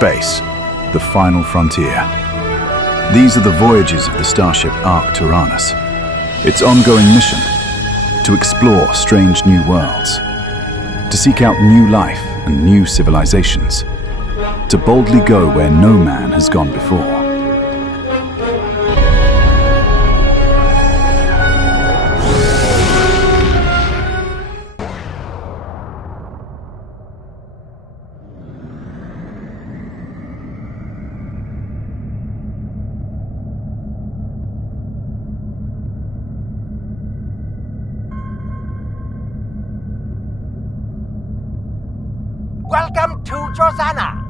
Space, the final frontier. These are the voyages of the starship Arcturus. Its ongoing mission: to explore strange new worlds, to seek out new life and new civilizations, to boldly go where no man has gone before. Welcome to Josana.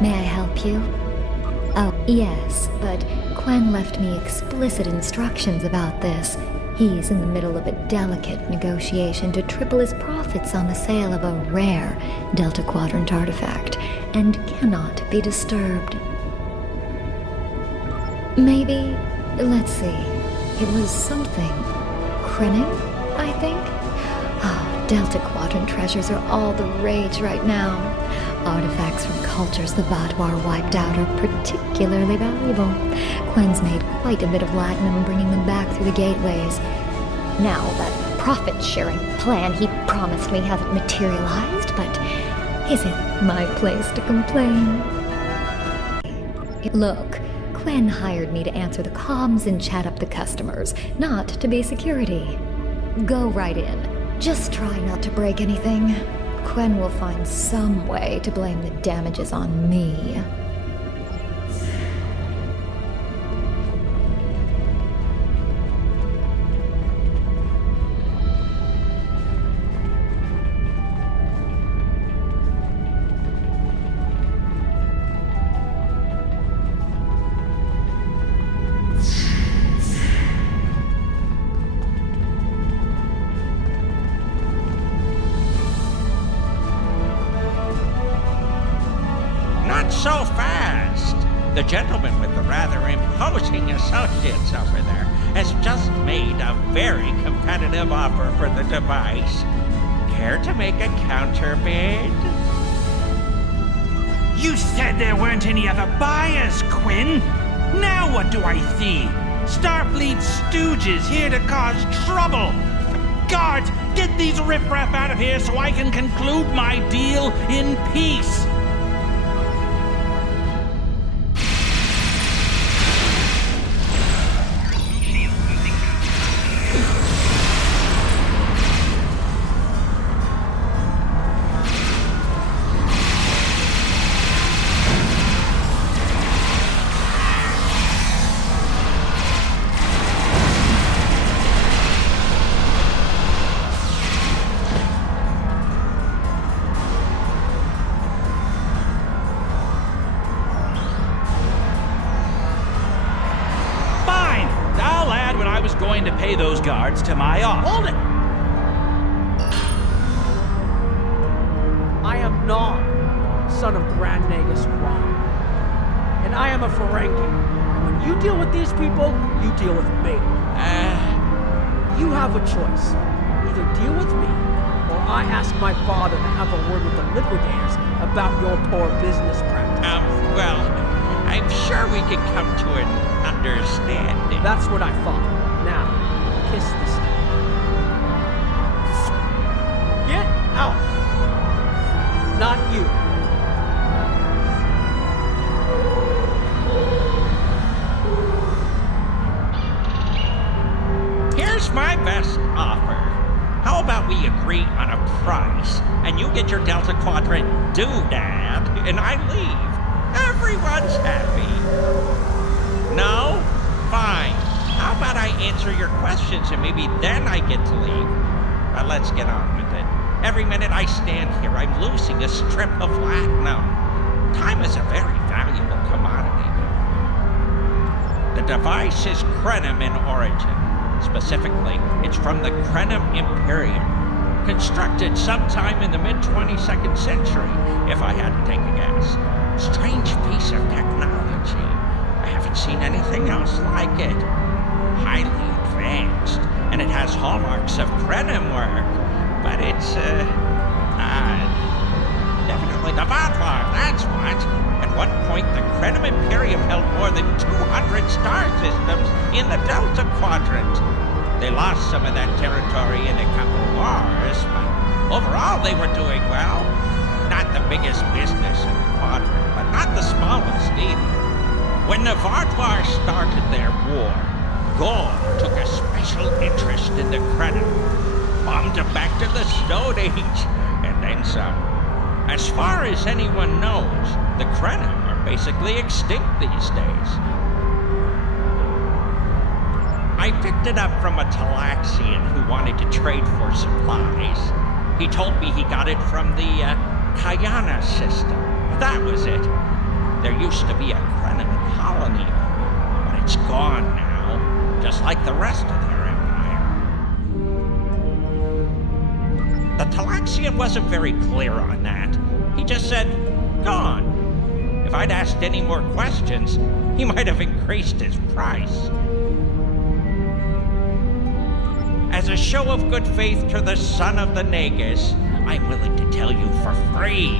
May I help you? Oh, yes, but Quen left me explicit instructions about this. He's in the middle of a delicate negotiation to triple his profits on the sale of a rare Delta Quadrant artifact, and cannot be disturbed. Maybe, let's see, it was something Krenning, I think? Oh, Delta Quadrant treasures are all the rage right now. Artifacts from cultures the Vatwar wiped out are particularly valuable. Quen's made quite a bit of latinum bringing them back through the gateways. Now, that profit-sharing plan he promised me hasn't materialized, but is it my place to complain? Look, Quen hired me to answer the comms and chat up the customers, not to be security. Go right in. Just try not to break anything. Quen will find some way to blame the damages on me. So fast! The gentleman with the rather imposing associates over there has just made a very competitive offer for the device. Care to make a counterbid? You said there weren't any other buyers, Quen. Now what do I see? Starfleet stooges here to cause trouble. Guards, get these riffraff out of here so I can conclude my deal in peace. going to pay those guards to my office. Hold it! I am not son of Grand Nagus Ron. And I am a Ferengi. And when you deal with these people, you deal with me. You have a choice. Either deal with me, or I ask my father to have a word with the Liquidators about your poor business practices. Well, I'm sure we can come to an understanding. That's what I thought. Now, kiss the staff. Get out! Not you. Here's my best offer. How about we agree on a price, and you get your Delta Quadrant doodad, and I leave? Everyone's happy. No? Fine. How about I answer your questions, and maybe then I get to leave? But let's get on with it. Every minute I stand here, I'm losing a strip of platinum. Time is a very valuable commodity. The device is Krenim in origin. Specifically, it's from the Krenim Imperium, constructed sometime in the mid-22nd century, if I had to take a guess. Strange piece of technology. I haven't seen anything else like it. Highly advanced, and it has hallmarks of Krenim work, but it's, odd. Definitely the Vatlar, that's what. At one point, the Krenim Imperium held more than 200 star systems in the Delta Quadrant. They lost some of that territory in a couple wars, but overall they were doing well. Not the biggest business in the quadrant, but not the smallest either. When the Vatlar started their war, Gore took a special interest in the Krenim, bombed them back to the Stone Age, and then some. As far as anyone knows, the Krenim are basically extinct these days. I picked it up from a Talaxian who wanted to trade for supplies. He told me he got it from the Kayana system. That was it. There used to be a Krenim colony, but it's gone now, just like the rest of their empire. The Talaxian wasn't very clear on that. He just said, gone. If I'd asked any more questions, he might have increased his price. As a show of good faith to the son of the Nagus, I'm willing to tell you for free.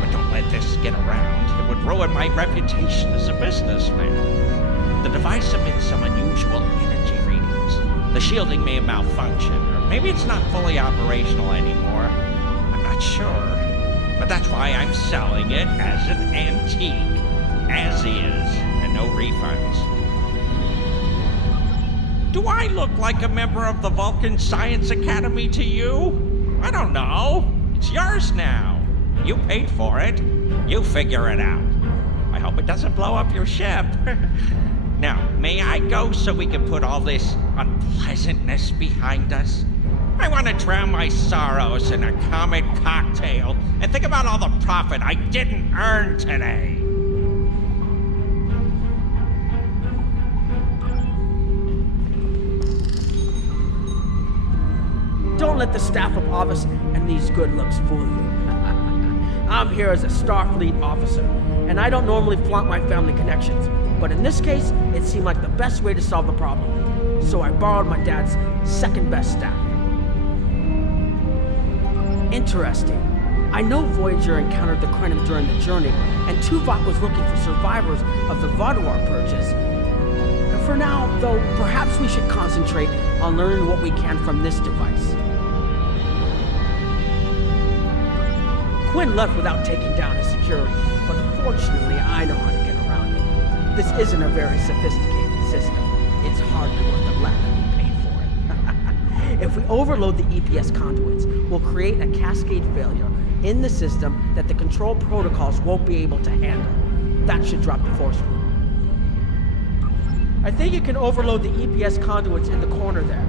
But don't let this get around. It would ruin my reputation as a businessman. The device emits some unusual energy readings. The shielding may have malfunctioned, or maybe it's not fully operational anymore. I'm not sure. But that's why I'm selling it as an antique. As is, and no refunds. Do I look like a member of the Vulcan Science Academy to you? I don't know. It's yours now. You paid for it. You figure it out. I hope it doesn't blow up your ship. Now, may I go so we can put all this unpleasantness behind us? I want to drown my sorrows in a comet cocktail and think about all the profit I didn't earn today. Don't let the staff of Avis and these good looks fool you. I'm here as a Starfleet officer, and I don't normally flaunt my family connections, but in this case, it seemed like the best way to solve the problem. So I borrowed my dad's second best staff. Interesting. I know Voyager encountered the Krenim during the journey, and Tuvok was looking for survivors of the Vatlar purges. And for now, though, perhaps we should concentrate on learning what we can from this device. Quinn left without taking down his security, but fortunately I know how to get around it. This isn't a very sophisticated system. It's hardly worth the platinum we paid for it. If we overload the EPS conduits, we'll create a cascade failure in the system that the control protocols won't be able to handle. That should drop the force field. I think you can overload the EPS conduits in the corner there.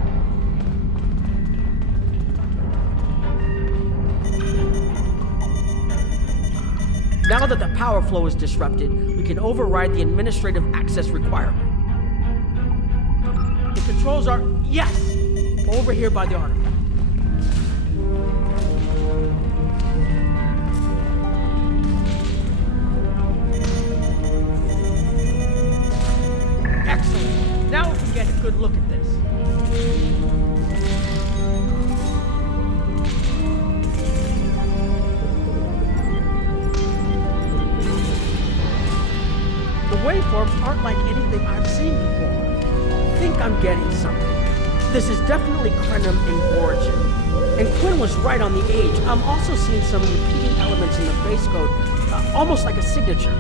Now that the power flow is disrupted, we can override the administrative access requirement. If Controls are... Yes! Over here by the artifact. Excellent. Now we can get a good look at this. The waveforms aren't like anything I've seen before. I think I'm getting something. This is definitely Krenim in origin. And Quinn was right on the age. I'm also seeing some repeating elements in the base code, almost like a signature.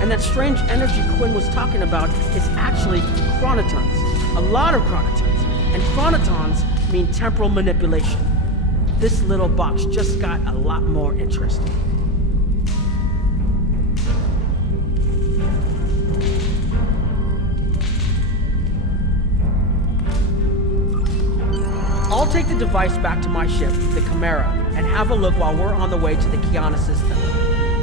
And that strange energy Quinn was talking about is actually chronotons. A lot of chronotons. And chronotons mean temporal manipulation. This little box just got a lot more interesting. I'll take the device back to my ship, the Chimera, and have a look while we're on the way to the Kiana system.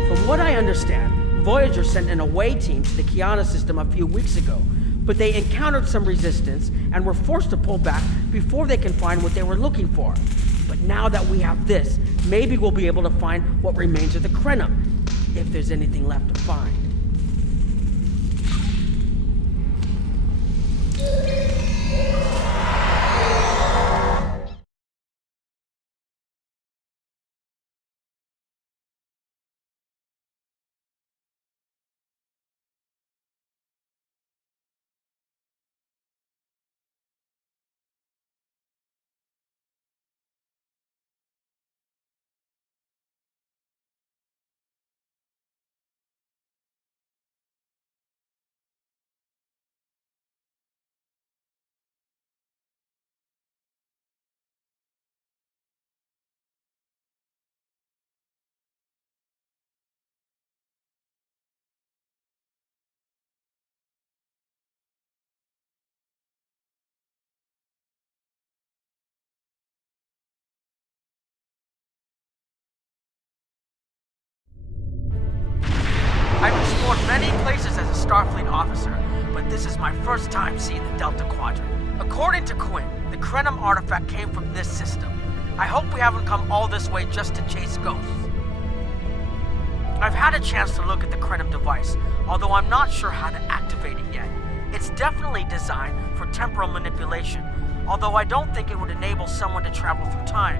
From what I understand, Voyager sent an away team to the Kiana system a few weeks ago, but they encountered some resistance and were forced to pull back before they can find what they were looking for. But now that we have this, maybe we'll be able to find what remains of the Krenim, if there's anything left to find. I've explored many places as a Starfleet officer, but this is my first time seeing the Delta Quadrant. According to Quinn, the Krenim artifact came from this system. I hope we haven't come all this way just to chase ghosts. I've had a chance to look at the Krenim device, although I'm not sure how to activate it yet. It's definitely designed for temporal manipulation, although I don't think it would enable someone to travel through time.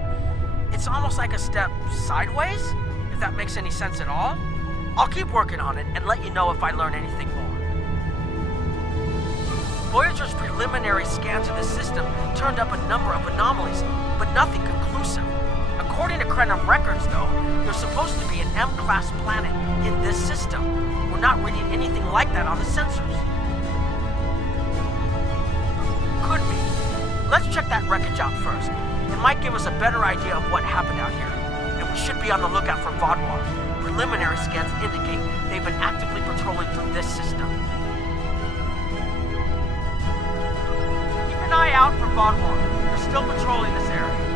It's almost like a step sideways, if that makes any sense at all. I'll keep working on it and let you know if I learn anything more. Voyager's preliminary scans of the system turned up a number of anomalies, but nothing conclusive. According to Krenim records, though, there's supposed to be an M-class planet in this system. We're not reading anything like that on the sensors. Could be. Let's check that wreckage out first. It might give us a better idea of what happened out here. And we should be on the lookout for Vodwar. Preliminary scans indicate they've been actively patrolling through this system. Keep an eye out for Vodwar. They're still patrolling this area.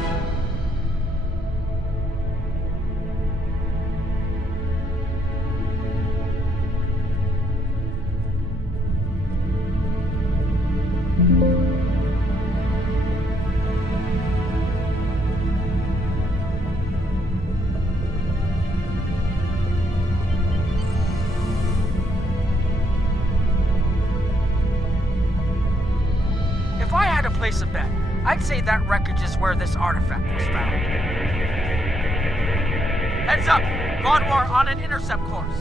Place a bet. I'd say that wreckage is where this artifact was found. Heads up! Vodwar on an intercept course.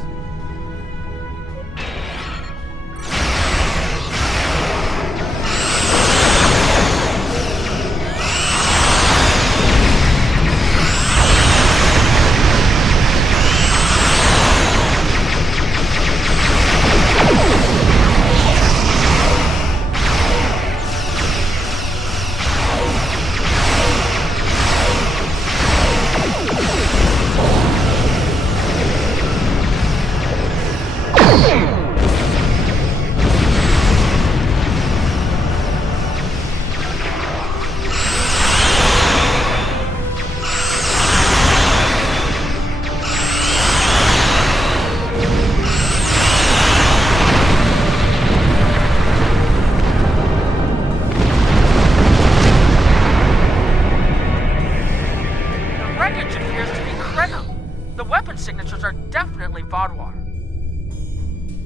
definitely Vodwar.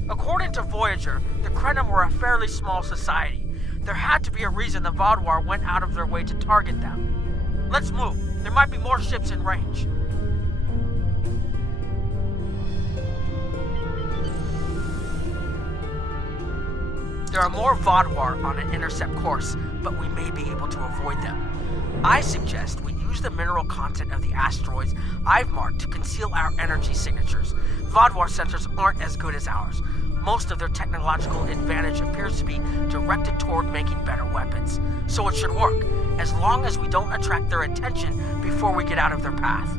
According to Voyager, the Krenim were a fairly small society. There had to be a reason the Vodwar went out of their way to target them. Let's move. There might be more ships in range. There are more Vodwar on an intercept course, but we may be able to avoid them. I suggest we use the mineral content of the asteroids I've marked to conceal our energy signatures. Vodwar sensors aren't as good as ours. Most of their technological advantage appears to be directed toward making better weapons. So it should work, as long as we don't attract their attention before we get out of their path.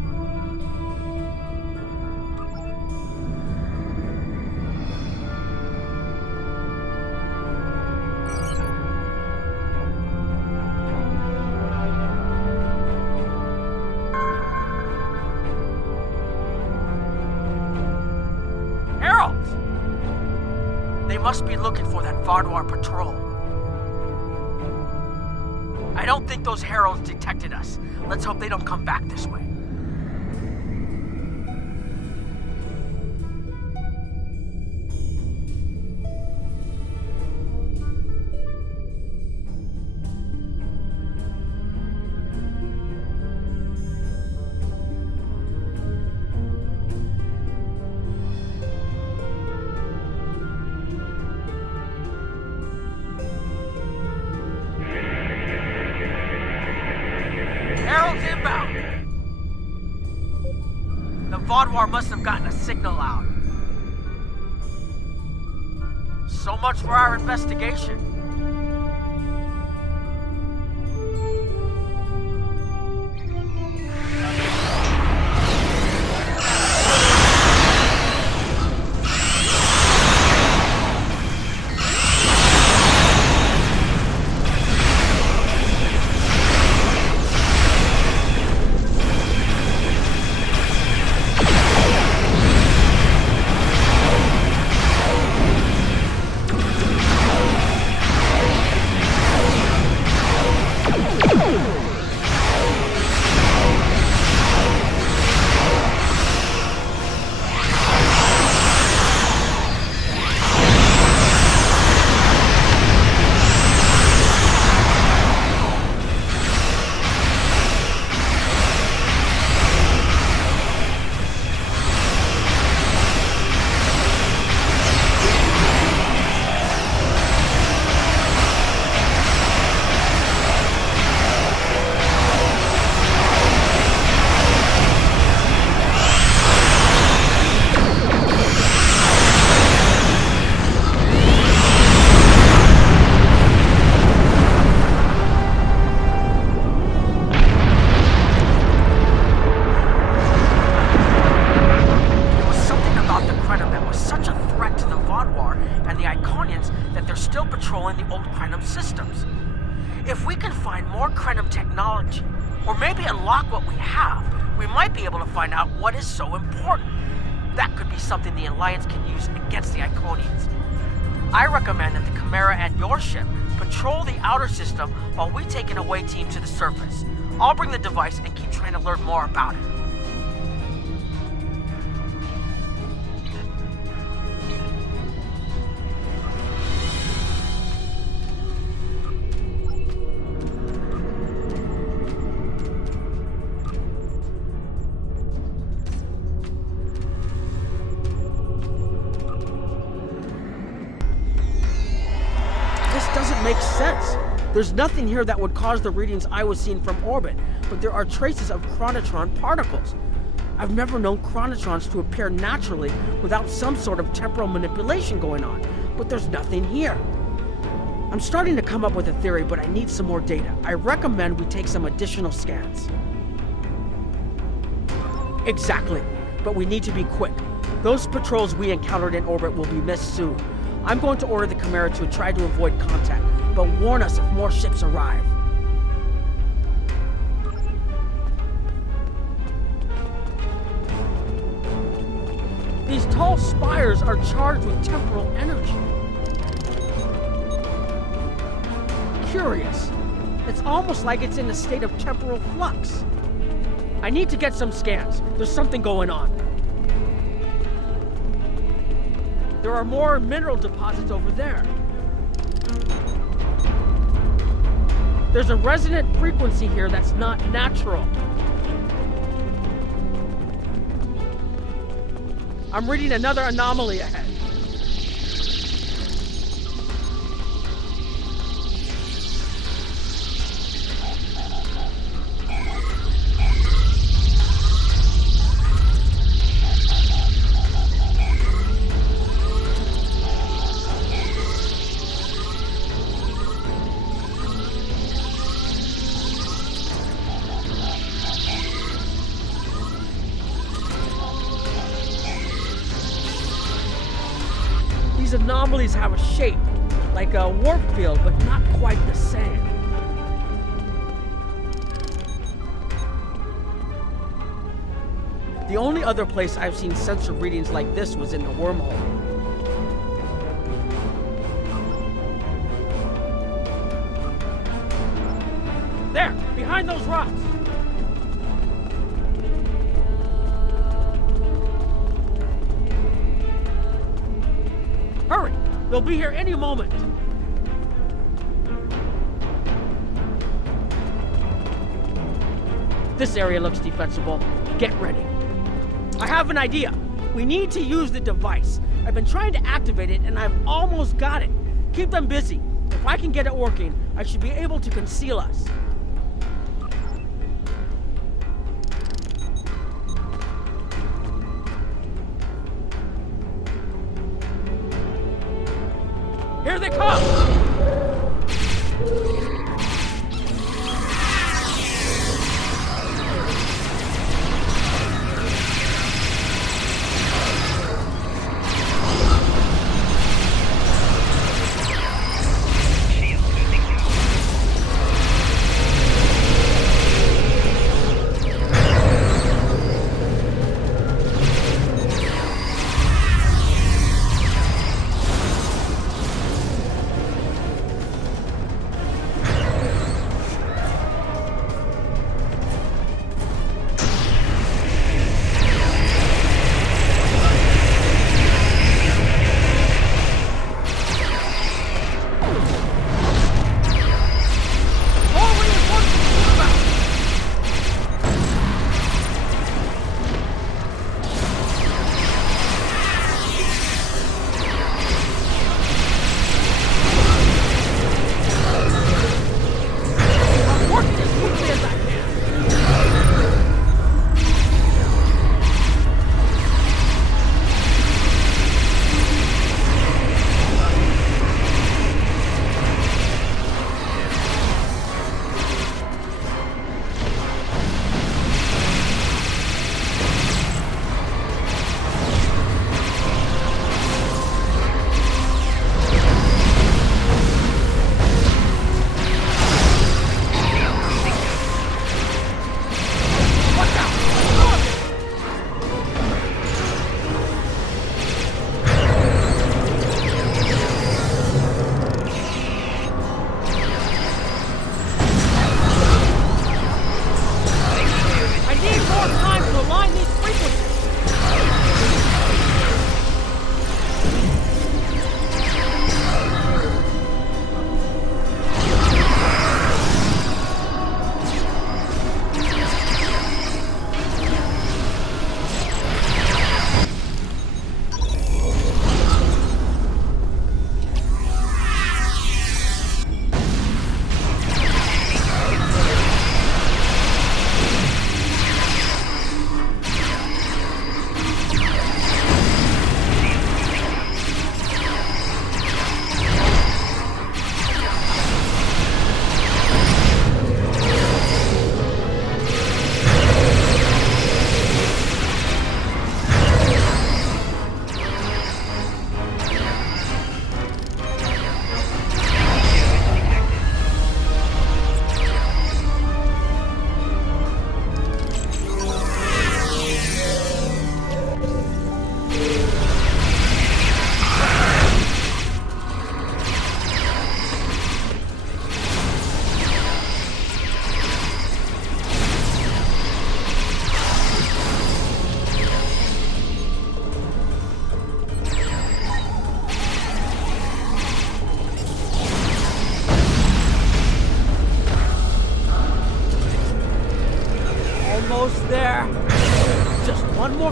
They must be looking for that Vodwar patrol. I don't think those heralds detected us. Let's hope they don't come back this way. Herald's inbound! The Vodwar must have gotten a signal out. So much for our investigation. And the Iconians that they're still patrolling the old Krenim systems. If we can find more Krenim technology, or maybe unlock what we have, we might be able to find out what is so important. That could be something the Alliance can use against the Iconians. I recommend that the Chimera and your ship patrol the outer system while we take an away team to the surface. I'll bring the device and keep trying to learn more about it. Doesn't make sense. There's nothing here that would cause the readings I was seeing from orbit, but there are traces of chronotron particles. I've never known chronotrons to appear naturally without some sort of temporal manipulation going on, but there's nothing here. I'm starting to come up with a theory, but I need some more data. I recommend we take some additional scans. Exactly, but we need to be quick. Those patrols we encountered in orbit will be missed soon. I'm going to order the Chimera to try to avoid contact, but warn us if more ships arrive. These tall spires are charged with temporal energy. Curious. It's almost like it's in a state of temporal flux. I need to get some scans. There's something going on. There are more mineral deposits over there. There's a resonant frequency here that's not natural. I'm reading another anomaly ahead. These anomalies have a shape, like a warp field, but not quite the same. The only other place I've seen sensor readings like this was in the wormhole. There, behind those rocks. Hurry! They'll be here any moment. This area looks defensible. Get ready. I have an idea. We need to use the device. I've been trying to activate it and I've almost got it. Keep them busy. If I can get it working, I should be able to conceal us. Here they come!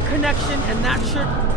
connection, and that should...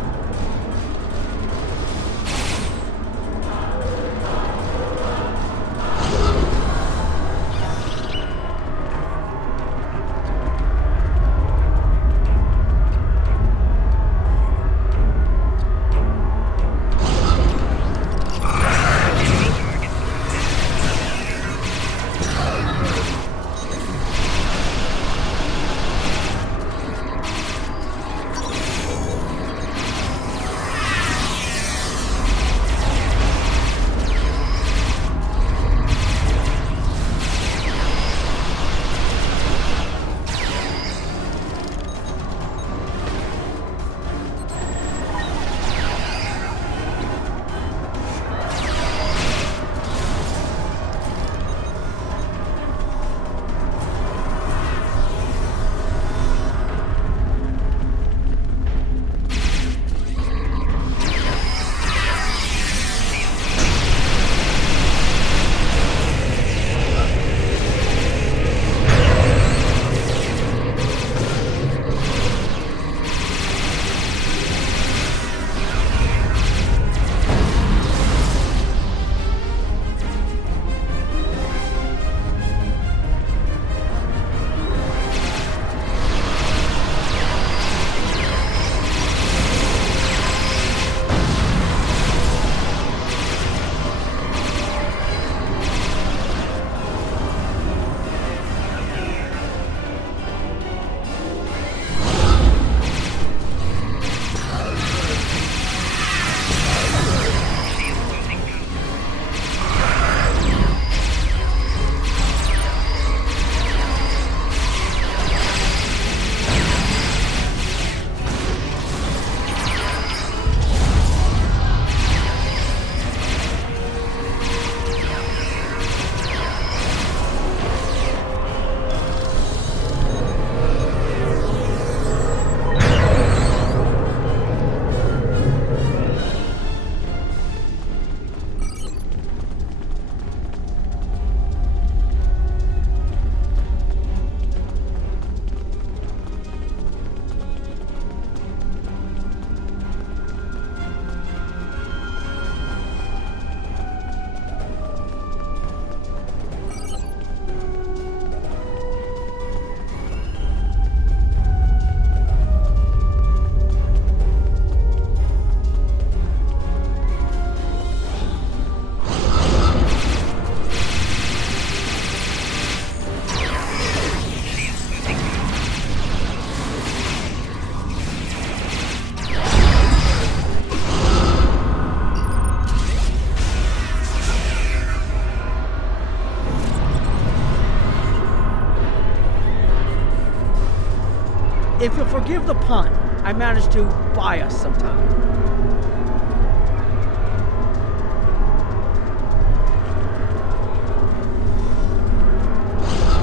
If you'll forgive the pun, I managed to buy us some time.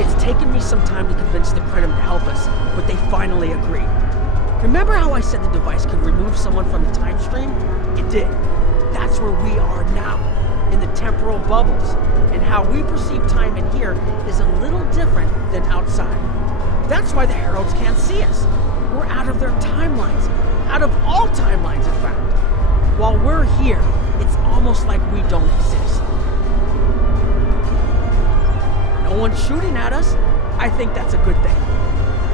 It's taken me some time to convince the Krenim to help us, but they finally agreed. Remember how I said the device could remove someone from the time stream? It did. That's where we are now, in the temporal bubbles, and how we perceive time in here is a little different than outside. That's why the Heralds can't see us. We're out of their timelines. Out of all timelines, in fact. While we're here, it's almost like we don't exist. No one's shooting at us. I think that's a good thing.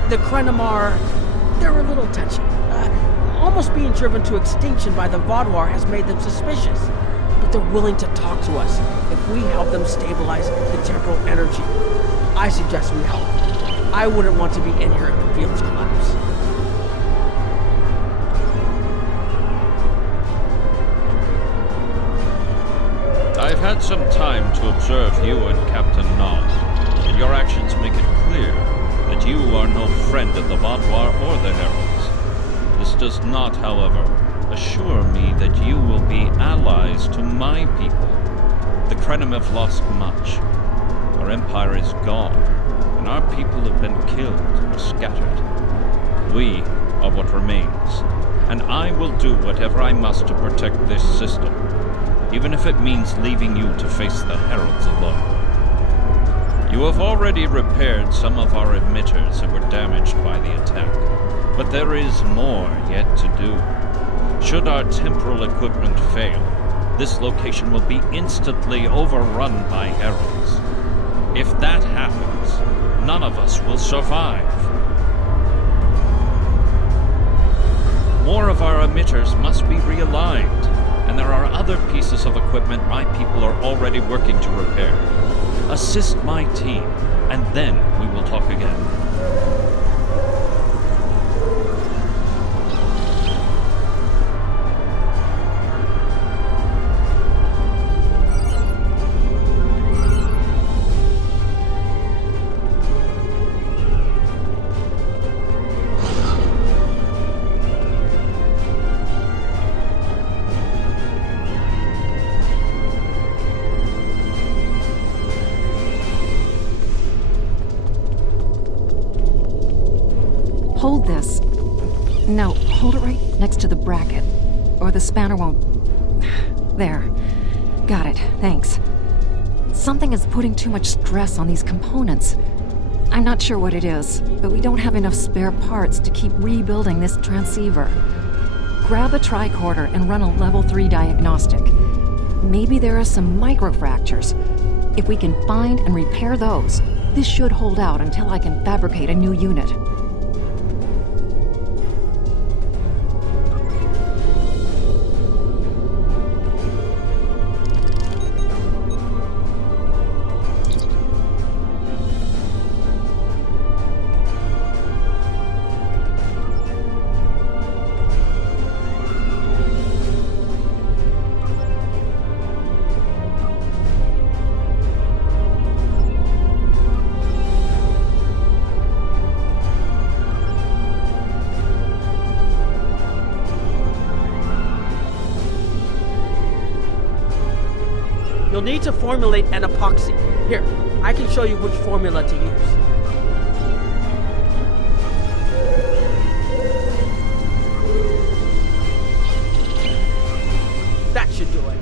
The Krenim they're a little touchy. Almost being driven to extinction by the Vaadwaur has made them suspicious. But they're willing to talk to us if we help them stabilize the temporal energy. I suggest we help. I wouldn't want to be in here if the fields collapse. I've had some time to observe you and Captain Nod, and your actions make it clear that you are no friend of the Vaadwaur or the Heralds. This does not, however, assure me that you will be allies to my people. The Krenim have lost much. Our empire is gone, and our people have been killed or scattered. We are what remains, and I will do whatever I must to protect this system, even if it means leaving you to face the Heralds alone. You have already repaired some of our emitters that were damaged by the attack, but there is more yet to do. Should our temporal equipment fail, this location will be instantly overrun by heralds. If that happens, none of us will survive. More of our emitters must be realigned, and there are other pieces of equipment my people are already working to repair. Assist my team, and then we will talk again. Hold this. No, hold it right next to the bracket, or the spanner won't... There. Got it, thanks. Something is putting too much stress on these components. I'm not sure what it is, but we don't have enough spare parts to keep rebuilding this transceiver. Grab a tricorder and run a level 3 diagnostic. Maybe there are some microfractures. If we can find and repair those, this should hold out until I can fabricate a new unit. You'll need to formulate an epoxy. Here, I can show you which formula to use. That should do it.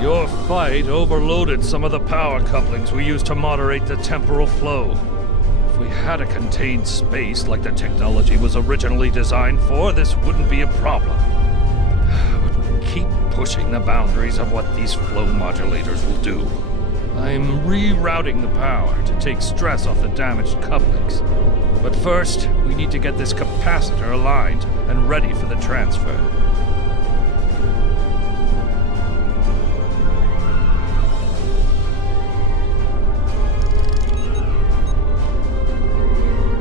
Your fight overloaded some of the power couplings we used to moderate the temporal flow. If we had a contained space like the technology was originally designed for, this wouldn't be a problem. But we keep pushing the boundaries of what these flow modulators will do. I'm rerouting the power to take stress off the damaged couplings. But first, we need to get this capacitor aligned and ready for the transfer.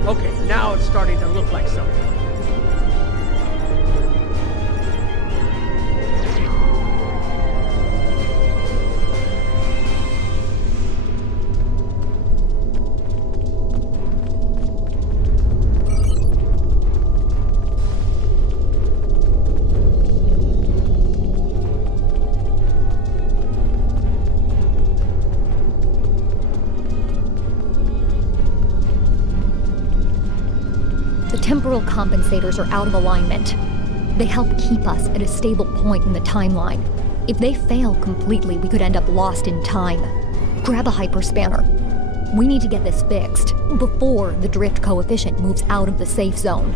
Okay, now it's starting to look like something. Temporal compensators are out of alignment. They help keep us at a stable point in the timeline. If they fail completely, we could end up lost in time. Grab a hyperspanner. We need to get this fixed before the drift coefficient moves out of the safe zone.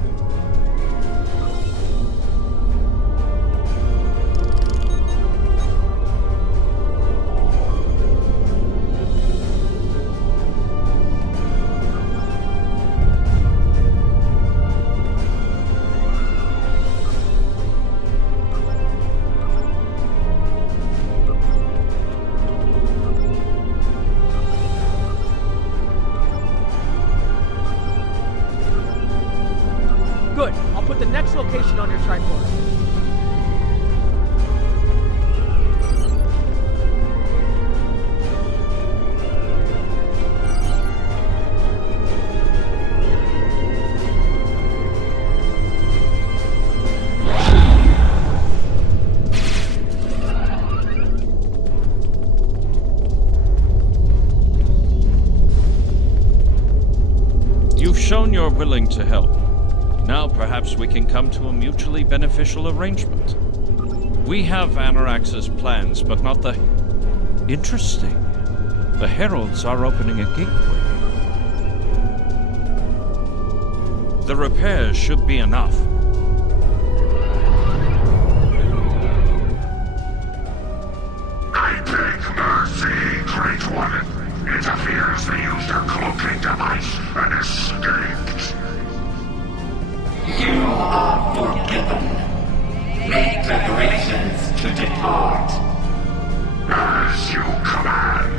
willing to help. Now perhaps we can come to a mutually beneficial arrangement. We have Anarax's plans, but not the... Interesting. The Heralds are opening a gateway. The repairs should be enough. I beg mercy, Great One. It appears they used a cloaking device and escaped. You are forgiven. Make preparations to depart. As you command.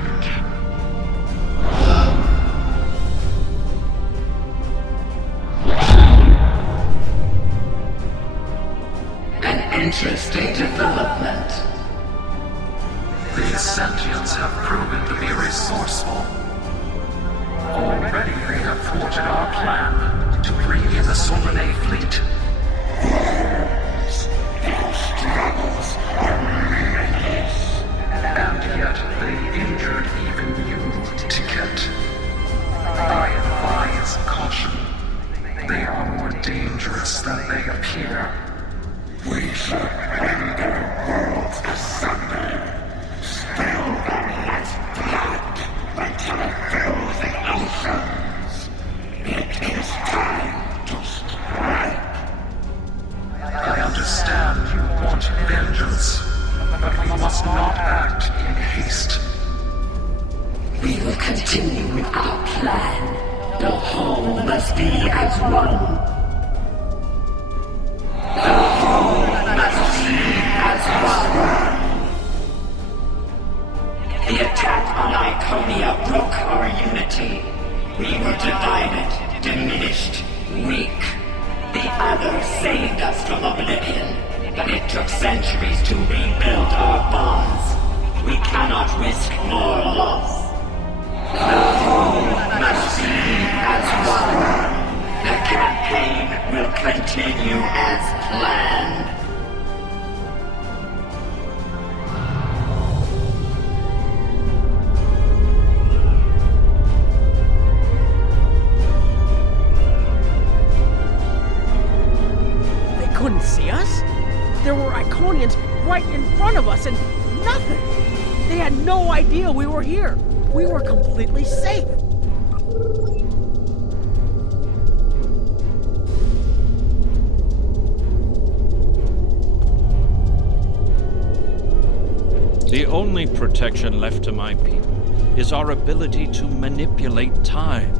An interesting development. These sentients have proven to be resourceful. Already they have thwarted our plan to bring in the Solvay fleet. Their struggles are limitless. And yet they injured even you, Ticket. I advise caution. They are more dangerous than they appear. We should render worlds asunder. Spill them as blood until it fills the oceans. It is time to strike. I understand you want vengeance, but we must not act in haste. We will continue with our plan. The whole must be as one. The whole must be as one. The attack on Iconia broke our unity. We were divided, diminished, weak. The others saved us from oblivion, but it took centuries to rebuild our bonds. We cannot risk more loss. The whole must be as one. The campaign will continue as planned. They couldn't see us? There were Iconians right in front of us and nothing! They had no idea we were here! We were completely safe! The only protection left to my people is our ability to manipulate time.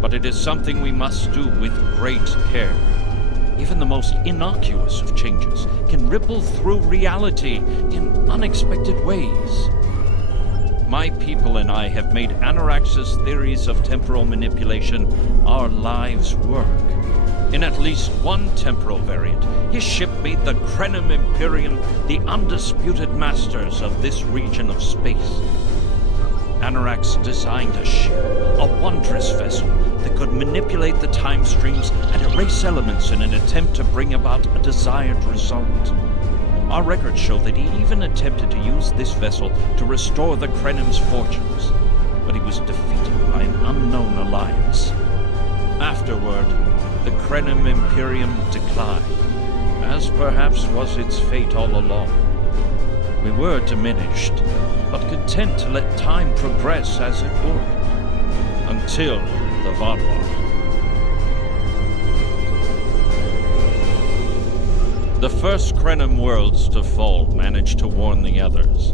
But it is something we must do with great care. Even the most innocuous of changes can ripple through reality in unexpected ways. My people and I have made Anarax's theories of temporal manipulation our lives' work. In at least one temporal variant, his ship made the Krenim Imperium the undisputed masters of this region of space. Anarax designed a ship, a wondrous vessel that could manipulate the time streams and erase elements in an attempt to bring about a desired result. Our records show that he even attempted to use this vessel to restore the Krenim's fortunes, but he was defeated by an unknown alliance. Afterward, the Krenim Imperium declined, as perhaps was its fate all along. We were diminished, but content to let time progress as it would, until the Vaadwaur. The first Krenim worlds to fall managed to warn the others.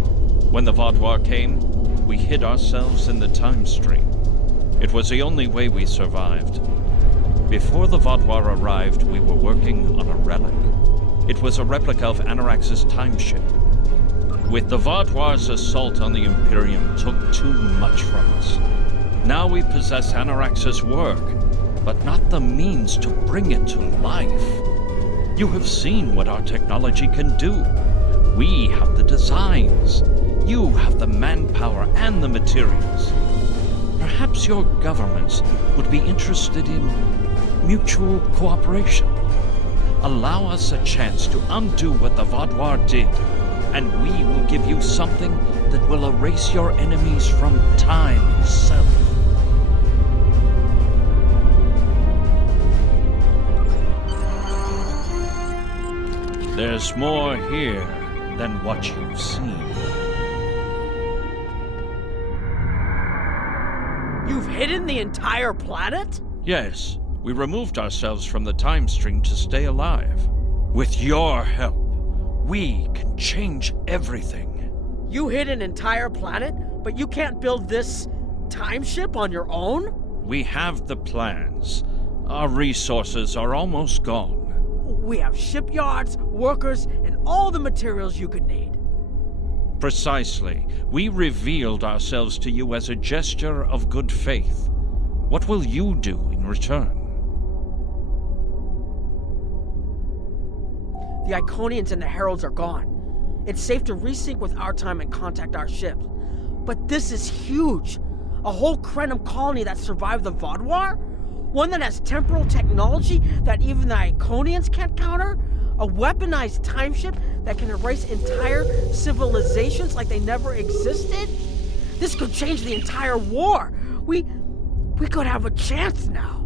When the Vaadwaur came, we hid ourselves in the time stream. It was the only way we survived. Before the Vaadwaur arrived, we were working on a relic. It was a replica of Anarax's time ship. With the Vaadwaur's assault on the Imperium took too much from us. Now we possess Anarax's work, but not the means to bring it to life. You have seen what our technology can do. We have the designs. You have the manpower and the materials. Perhaps your governments would be interested in mutual cooperation. Allow us a chance to undo what the Vaadwaur did, and we will give you something that will erase your enemies from time itself. There's more here than what you've seen. You've hidden the entire planet? Yes, we removed ourselves from the time stream to stay alive. With your help, we can change everything. You hid an entire planet, but you can't build this time ship on your own? We have the plans. Our resources are almost gone. We have shipyards, workers, and all the materials you could need. Precisely. We revealed ourselves to you as a gesture of good faith. What will you do in return? The Iconians and the Heralds are gone. It's safe to resync with our time and contact our ships. But this is huge! A whole Krenim colony that survived the Vaadwaur? One that has temporal technology that even the Iconians can't counter? A weaponized time ship that can erase entire civilizations like they never existed? This could change the entire war! We could have a chance now.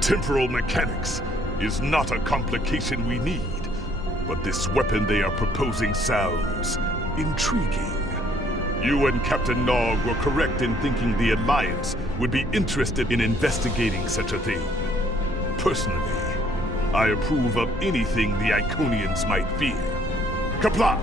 Temporal mechanics is not a complication we need, but this weapon they are proposing sounds intriguing. You and Captain Nog were correct in thinking the Alliance would be interested in investigating such a thing. Personally, I approve of anything the Iconians might fear. Kapla!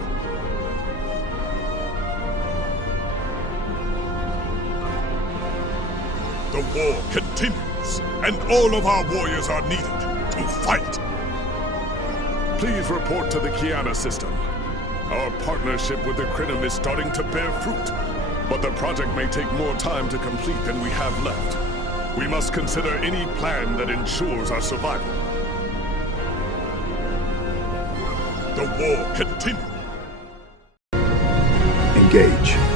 The war continues, and all of our warriors are needed to fight. Please report to the Kiana system. Our partnership with the Krenim is starting to bear fruit, but the project may take more time to complete than we have left. We must consider any plan that ensures our survival. The war continues. Engage.